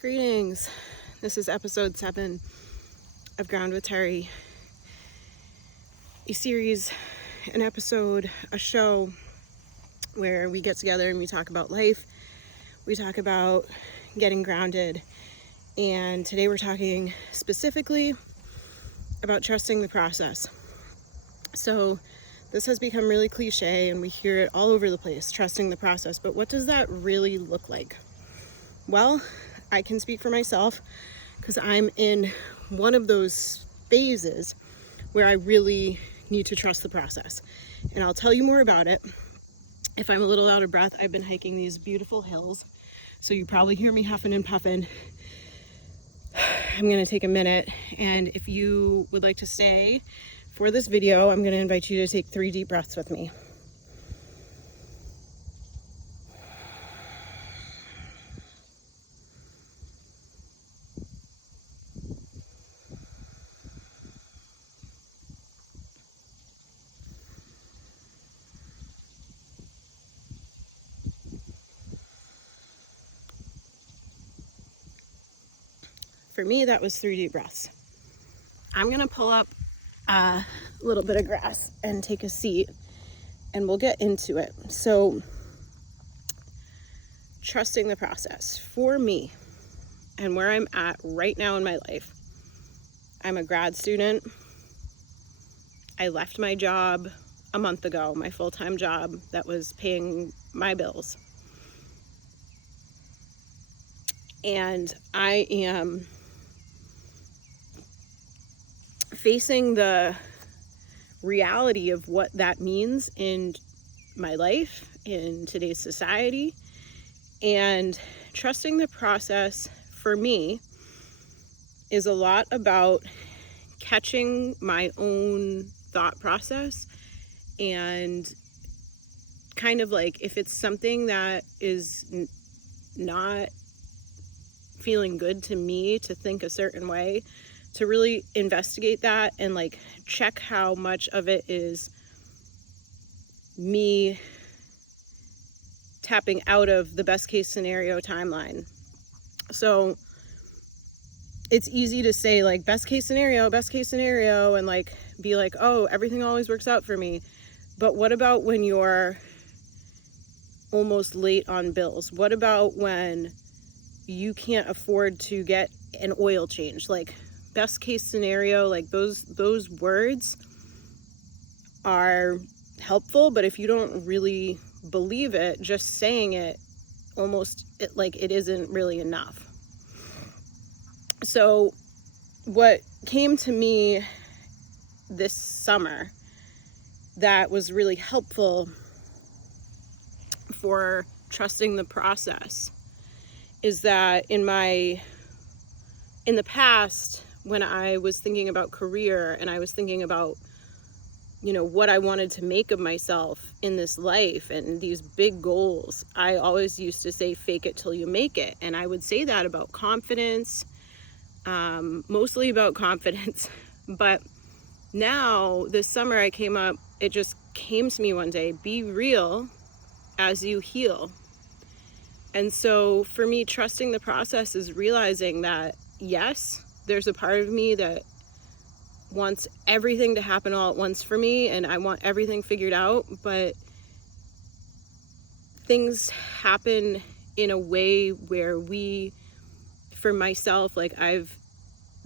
Greetings. This is episode 7 of Ground with Terri, a series, an episode, a show where we get together and we talk about life. We talk about getting grounded. And today we're talking specifically about trusting the process. So this has become really cliche and we hear it all over the place, trusting the process. But what does that really look like? Well, I can speak for myself because I'm in one of those phases where I really need to trust the process. And I'll tell you more about it. If I'm a little out of breath, I've been hiking these beautiful hills, so you probably hear me huffing and puffing. I'm going to take a minute, and if you would like to stay for this video, I'm going to invite you to take 3 deep breaths with me. For me, that was 3 deep breaths. I'm going to pull up a little bit of grass and take a seat, and we'll get into it. So, trusting the process for me and where I'm at right now in my life. I'm a grad student. I left my job a month ago, my full-time job that was paying my bills. And I am facing the reality of what that means in my life, in today's society, and trusting the process for me is a lot about catching my own thought process and kind of like if it's something that is not feeling good to me to think a certain way, to really investigate that and like check how much of it is me tapping out of the best case scenario timeline. So it's easy to say like best case scenario, and like be like, oh, everything always works out for me. But what about when you're almost late on bills? What about when you can't afford to get an oil change? Like best case scenario, like those words are helpful, but if you don't really believe it, just saying it almost like it isn't really enough. So what came to me this summer that was really helpful for trusting the process is that in the past, when I was thinking about career and I was thinking about, what I wanted to make of myself in this life and these big goals, I always used to say, fake it till you make it. And I would say that about confidence, mostly about confidence. But now this summer it just came to me one day, be real as you heal. And so for me, trusting the process is realizing that, yes, there's a part of me that wants everything to happen all at once for me and I want everything figured out, but things happen in a way where for myself, like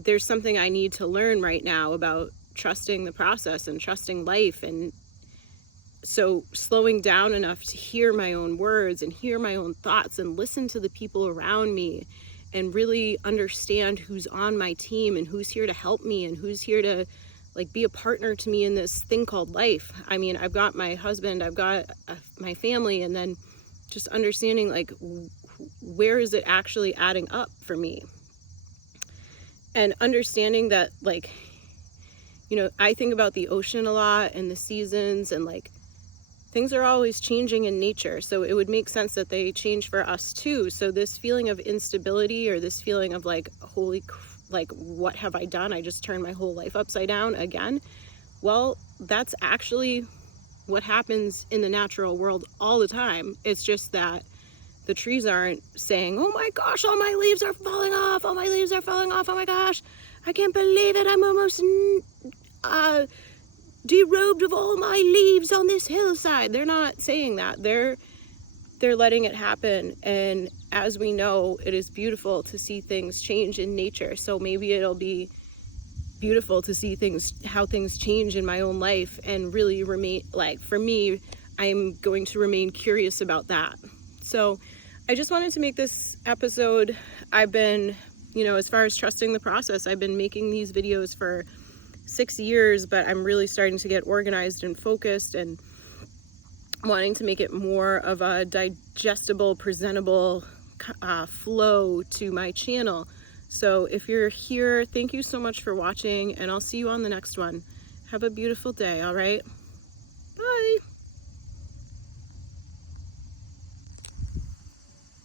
there's something I need to learn right now about trusting the process and trusting life. And so slowing down enough to hear my own words and hear my own thoughts and listen to the people around me and really understand who's on my team and who's here to help me and who's here to like be a partner to me in this thing called life. I mean, I've got my husband, I've got my family, and then just understanding like where is it actually adding up for me, and understanding that like, I think about the ocean a lot and the seasons, and like things are always changing in nature. So it would make sense that they change for us too. So this feeling of instability or this feeling of like, what have I done? I just turned my whole life upside down again. Well, that's actually what happens in the natural world all the time. It's just that The trees aren't saying, oh my gosh, all my leaves are falling off, all my leaves are falling off, oh my gosh, I can't believe it, I'm almost derobed of all my leaves on this hillside. They're not saying that. They're letting it happen. And as we know, it is beautiful to see things change in nature. So maybe it'll be beautiful to see how things change in my own life, and really remain, like, for me, I'm going to remain curious about that. So I just wanted to make this episode. I've been, as far as trusting the process, I've been making these videos for 6 years, but I'm really starting to get organized and focused, and wanting to make it more of a digestible, presentable flow to my channel. So if you're here, thank you so much for watching, and I'll see you on the next one. Have a beautiful day, all right?